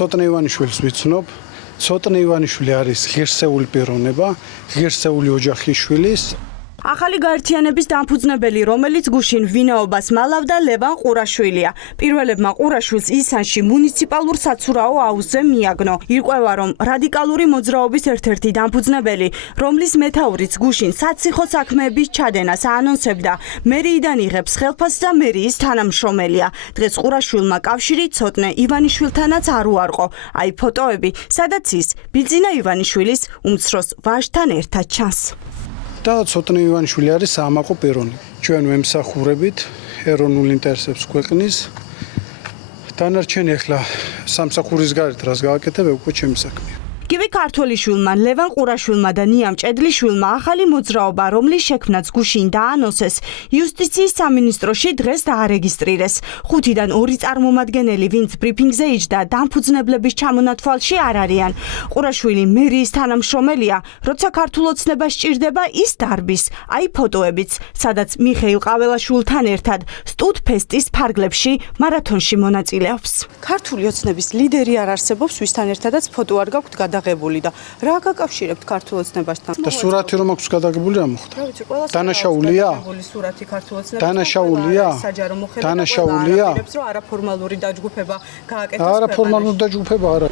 ცოტნე ივანიშვილს ვიცნობ. ცოტნე ივანიშვილი არის ღირსეული პიროვნება, ღირსეული ოჯახის შვილის. ახალი გაერთიანების დამფუძნებელი, რომელიც გუშინ ვინაობას მალავდა ლევან ყურაშვილია. პირველებმა ყურაშვილს ისანში მუნიციპალურ საცურაო აუზზე მიაგნო. ირკვევა, რომ რადიკალური მოძრაობის ერთ-ერთი დამფუძნებელი, რომლის მეთაურიც გუშინ საციხო საქმეების ჩადენას აანონსებდა, მერიიდან იღებს ხელფასს და მერიის თანამშრომელია. დღეს ყურაშვილმა კავშირი ცოტნე ივანიშვილთანაც არ უარყო. აი ფოტოები, სადაც ის ბიძინა ივანიშვილის უმცროს ვაჟთან ერთად ჩანს. და ცოტნე ივანიშვილი არის საამაყო პიროვნება. ჩვენ ვემსახურებით ეროვნულ ინტერესებს ქვეყნის. დანარჩენი ახლა სამსახურის გარეთ რას გააკეთებ, უკვე ჩემი საქმეა. გივი ქართველიშვილმა, ლევან ყურაშვილმა და ნიამ ჭედლიშვილმა ახალი მოძრაობა, რომლის შექმნაც გუშინ დაანონსეს, იუსტიციის სამინისტროში დღეს დაარეგისტრირეს. 5-დან 2 წარმომადგენელი, ვინც ბრიფინგზე იჯდა, დამფუძნებლების ჩამონათვალში არ არიან. ყურაშვილი მერიის თანამშრომელია, როცა ქართულ ოცნებას სჭირდება, ის დარბის. აი ფოტოებიც, სადაც მიხეილ ყაველაშვილთან ერთად სტუდფესტის ფარგლებში მარათონში მონაწილეობს. ქართული ოცნების ლიდერი არ არსებობს, ვისთან ერთადაც ფოტო არ გაქვთ გადაღებული და რა გაკავშირებთ ქართულ ოცნებასთან? და სურათი რომ აქვს გადაღებული რა მოხდა? რა ვიცი, ყველა დანაშაულია? სურათი ქართულ ოცნებასთან. დანაშაულია? საჯარო მოხელება. დანაშაულია? რომ არაფორმალური დაჯგუფება გააკეთეს. არაფორმალური დაჯგუფება არა.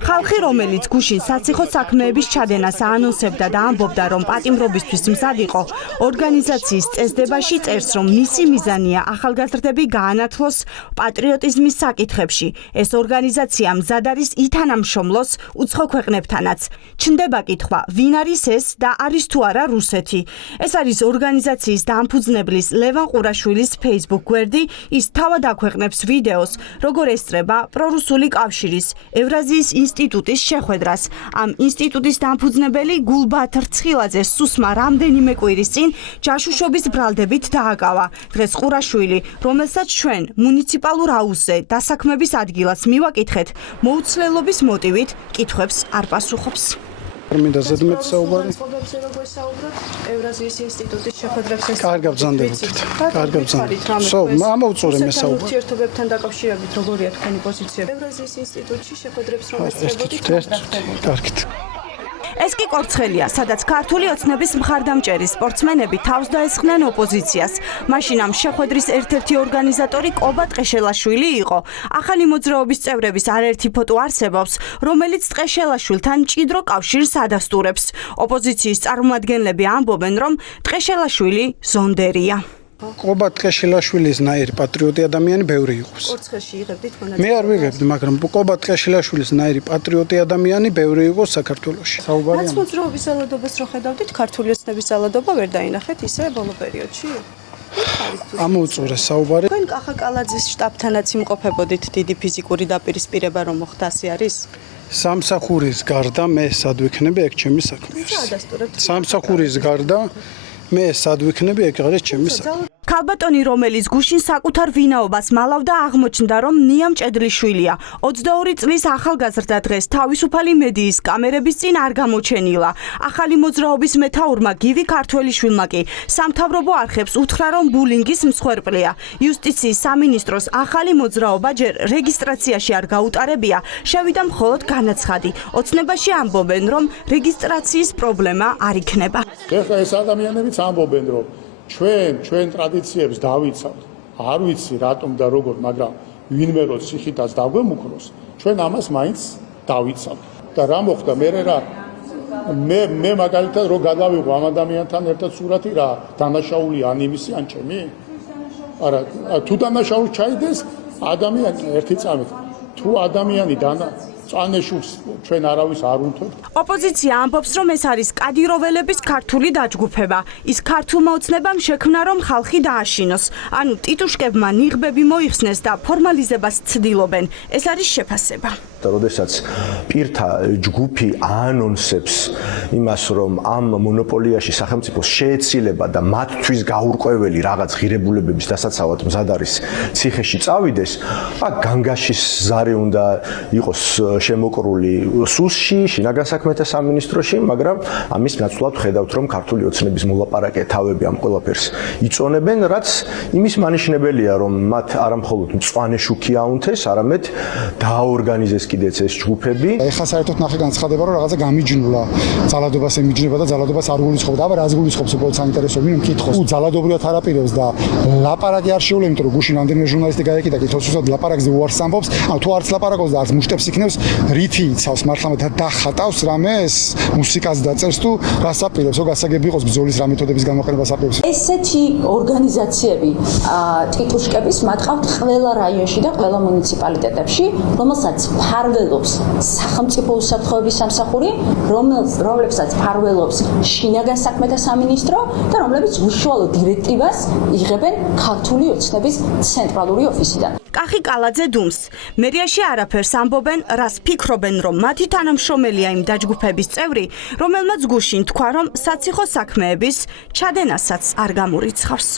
ხალხი, რომელიც გუშინ საციხო საქმეების ჩადენას აანონსებდა და ამბობდა, რომ პატიმრობისთვის მზად იყო, ორგანიზაციის წესდებაში წერს, რომ მისი მიზანია ახალგაზრდები გაანათლოს პატრიოტიზმის საკითხებში. ეს ორგანიზაცია მზად არის ითანამშრომლოს უცხო ქვეყნებთანაც. ჩნდება კითხვა, ვინ არის ეს და არის თუ არა რუსეთი. ეს არის ორგანიზაციის დამფუძნებლის ლევან ყურაშვილის Facebook გვერდი, ის თავად აქვეყნებს ვიდეოს, როგორ ესწრება პრორუსული კავშირის ევრაზიის ინსტიტუტის შეხვედრას. ამ ინსტიტუტის დამფუძნებელი გულბათ რცხილაძე სუსმა რამდენიმე კვირის წინ ჯაშუშობის ბრალდებით დააკავა. დღეს ყურაშვილი, რომელსაც ჩვენ მუნიციპალურ აუზზე დასაქმების ადგილას მივაკითხეთ, მოუცლელობის მოტივით კითხვებს არ პასუხობს. მინდა ზედმეტ საუბარი. ევრაზიის ინსტიტუტის შეხვედრებს ეს კარგად ბრძანდებოდით. კარგად ბრძანდებოდით. ამოვწურე მე საუბარი. ურთიერთობებთან დაკავშირებით როგორია თქვენი პოზიცია? ევრაზიის ინსტიტუტში შეხვედრებს რომ ესწრებოდით, კარგით. ეს კი კორცხელია, სადაც ქართული ოცნების მხარდამჭერი სპორტსმენები თავს დაესხნენ ოპოზიციას. მაშინ ამ შეხვედრის ერთ-ერთი ორგანიზატორი კობა ტყეშელაშვილი იყო. ახალი მოძრაობის წევრების არაერთი ფოტო არსებობს, რომელიც ტყეშელაშვილთან მჭიდრო კავშირს ადასტურებს. ოპოზიციის წარმომადგენლები ამბობენ, რომ ტყეშელაშვილი ზონდერია. ყობა ტყეშელაშვილის ნაირი პატრიოტი ადამიანი ბევრი იყოს. კორცხელში იღებდით მე არ ვიღებდი, მაგრამ ყობა ტყეშელაშვილის ნაირი პატრიოტი ადამიანი ბევრი იყოს საქართველოში. საუბარია. რაც მოძრაობის ძალადობას რო ხედავდით, ქართული ოცნების ძალადობა ვერ დაინახეთ ისე ბოლო პერიოდში? ამოვწურე საუბარი. თქვენ კახაკალაძის შტაბთანაც იმყოფებოდით, დიდი ფიზიკური დაპირისპირება რომ მოხდა, ასე არის? სამსახურის გარდა მე სად ვიქნები, ეგ ჩემი საქმეა. სამსახურის გარდა მე სად ვიქნები, ეგ არის ჩემი საქმე. ქალბატონი, რომელიც გუშინ საკუთარ ვინაობას მალავდა, აღმოჩნდა, რომ ნიამ ჭედლიშვილია. 22 წლის ახალგაზრდა დღეს თავისუფალი მედიის კამერების წინ არ გამოჩენილა. ახალი მოძრაობის მეთაურმა გივი ქართველიშვილმა კი სამთავრობო არხებს უთხრა, რომ ბულინგის მსხვერპლია. იუსტიციის სამინისტროს ახალი მოძრაობა ჯერ რეგისტრაციაში არ გაუტარებია, შევიდა მხოლოდ განაცხადი. ოცნებაში ამბობენ, რომ რეგისტრაციის პრობლემა არ იქნება. ეხლა ეს ადამიანებიც ამბობენ, რომ ჩვენ ტრადიციებს დავიცავთ. არ ვიცი რატომ და როგორ, მაგრამ ვინმე რო ციხითაც დაგვემუქროს, ჩვენ ამას მაინც დავიცავთ. და რა მოხდა მე მე მაგალითად რო გადავიღო ამ ადამიანთან ერთად სურათი რა, დანაშაული ან იმისი ან ჩემი? არა, თუ დანაშაული ჩაიდეს, ადამიანი ერთი წამით. თუ ადამიანი წანეშულს ჩვენ არავის არ უთხოვთ. ოპოზიცია ამბობს, რომ ეს არის კადიროველების ქართული დაჯგუფება. ის ქართულმა ოცნებამ შექმნა, რომ ხალხი დააშინოს. ანუ ტიტუშკებმა ნიღბები მოიხსნეს და ფორმალიზებას ცდილობენ. ეს არის შეფასება. და როდესაც პირთა ჯგუფი აანონსებს იმას, რომ ამ მონოპოლიაში სახელმწიფოს შეეცილება და მათთვის გაურკვეველი რაღაც ღირებულებების დასაცავად მზად არის ციხეში წავიდეს, აქ განგაშის ზარი უნდა იყოს შემოკრული სუსში, შინაგან საქმეთა სამინისტროში, მაგრამ ამის ნაცვლად ხედავთ, რომ ქართული ოცნების მოლაპარაკე თავები ამ ყველაფერს იწონებენ, რაც იმის მანიშნებელია, რომ მათ არამხოლოდ მწვანე შუქი აუნთეს, არამედ დააორგანიზეს კიდეც ეს ჯგუფები. ეხლა საერთოდ ნახე განცხადება, რომ რაღაცა გამიჯნულა, ძალადობას ემიჯნება და ძალადობას არ გულისხმობს. აბა რას გულისხმობს უბრალოდ საინტერესო ვინმე მკითხოს. ძალადობრივად არაპირებს და ლაპარაკი არ შეუძლია, იმიტომ რომ გუშინ რამდენიმე ჟურნალისტი გაეკიდა კი თორსუსად ლაპარაკზე უარს ამბობს, თუ არც ლაპარაკობს და არც მუშტებს იქნევს, რითი იცავს მართლა დახატავს რამე ეს მუსიკას დაწერს თუ რას აპირებს, გასაგები იყოს ბრძოლის რა მეთოდების გამოყენებას აპირებს. ესეთი ორგანიზაციები ტიტუშკების მათყავთ ყველა რაიონში და ყველა მუნიციპალიტეტებში, რომელსაც ფარველობს სახელმწიფო უსაფრთხოების სამსახური, რომლებსაც ფარველობს შინაგან საქმეთა სამინისტრო და რომლებიც უშუალო დირექტივას იღებენ ქართული ოცნების ცენტრალური ოფისიდან. კახი კალაძე დუმს. მერიაში არაფერს ამბობენ, რას ფიქრობენ, რომ მათი თანამშრომელია იმ დაჯგუფების წევრი, რომელმაც გუშინ თქვა, რომ საციხო საქმეების ჩადენასაც არ გამურიცხავს.